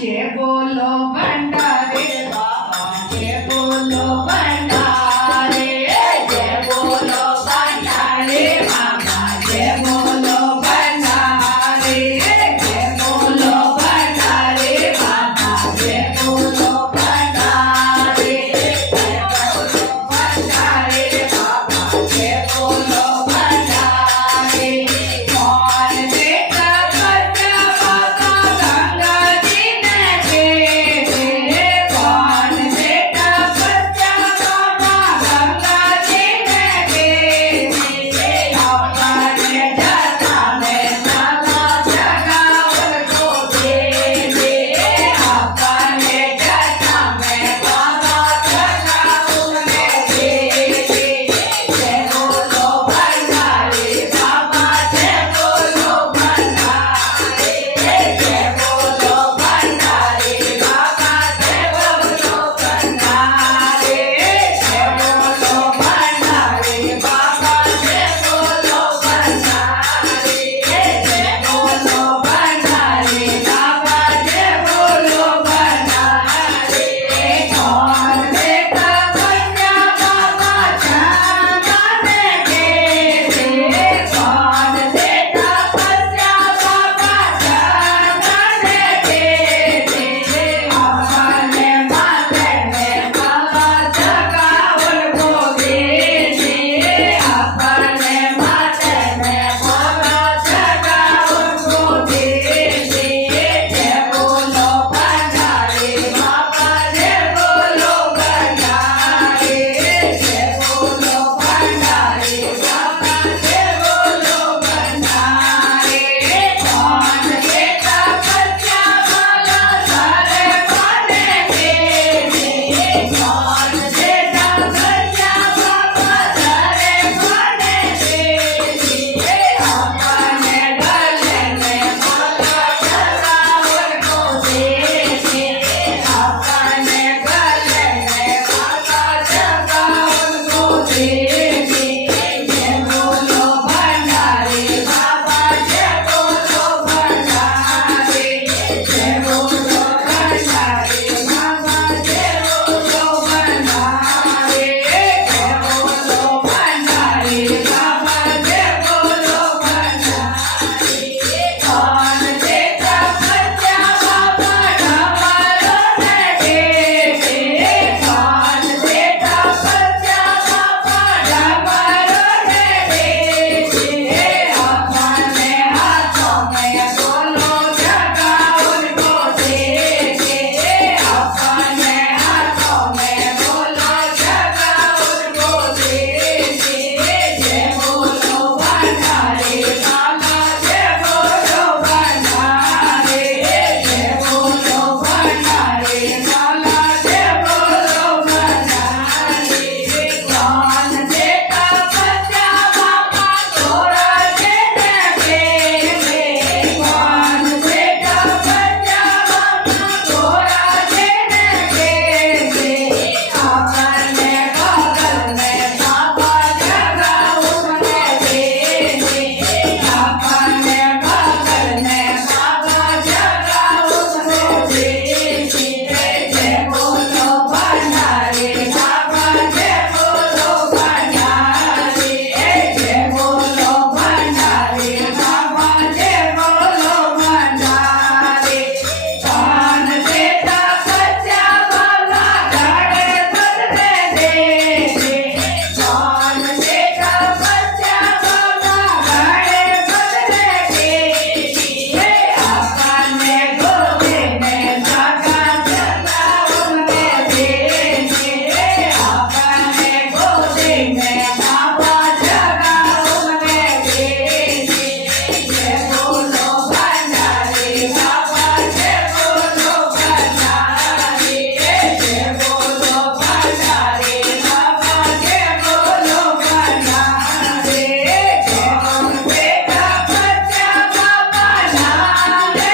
जय बोलो भंडारे बाबा जय बोलो भंडारे जय बोलो भंडारे बाबा जय बोलो भंडारे जय बोलो भंडारे बाबा जय बोलो भंडारे जय बोलो भंडारे बाबा जय बोलो भंडारे कौन देता बच्चा बाबा गंगा जी ने केरे कौन देता बच्चा बाबा गंगा जी ने केरे अपने जटा में नाला जगावल को दे अपने जटा में नाला जगावल दे जय बोलो भंडारे बाबा जय बोलो भंडारे जय बोलो भंडारे बाबा जय बोलो भंडारे जय बोलो भंडारे बाबा जय बोलो भंडारे जय बोलो भंडारे बाबा जय बोलो भंडारे कौन देता बच्चा बाबा जाने के कौन देता बच्चा बाबा जाने के अपने माथे में माला जगावल को दे अपने माथे में माला जगावल को दे जय बोलो भंडारे बाबा जय बोलो भंडारे जय बोलो भंडारे बाबा जय बोलो भंडारे कौन देता बच्चा बाला सारे बने के कौन देता बच्चा बाबा सारे बने के अपने गले में माला जगावल को दे अपने गले में माला जगावल को दे जय बोलो भंडारे बाबा जय बोलो भंडारे जय बोलो भंडारे बाबा जय बोलो भंडारे जय बोलो भंडारे बाबा जय बोलो भंडारे कौन देता बच्चा बाबा डमरू ने कौन देता बच्चा बाबा डमरू ने अपने हाथों में बोलो जगावल को दे अपने हाथों में बोलो जगावल को दे जय बोलो भंडारे बाबा जय बोलो भंडारे जय बोलो भंडारे बाबा जय बोलो भंडारे कौन देता बच्चा बाबा तोरा देने के कौन देता बच्चा बाबा तोरा देने के अपने बगल में बाबा जगावल दे अपने बगल में बाबा जगावल दे जय बोलो भंडारे बाबा जय बोलो भंडारे जय बोलो भंडारे बाबा जय बोलो भंडारे कौन देता बच्चा बाला घड़े बदले दे कौन देता बच्चा बाला घड़े बदले दे अपने गोदे में धागा जगावल दे अपने गोदे में बाबा जगावल दे जय बोलो भंडारे बाबा जय बोलो भंडारे जय बोलो भंडारे बाबा जय बोलो भंडारे कौन देता बच्चा बाबा जाने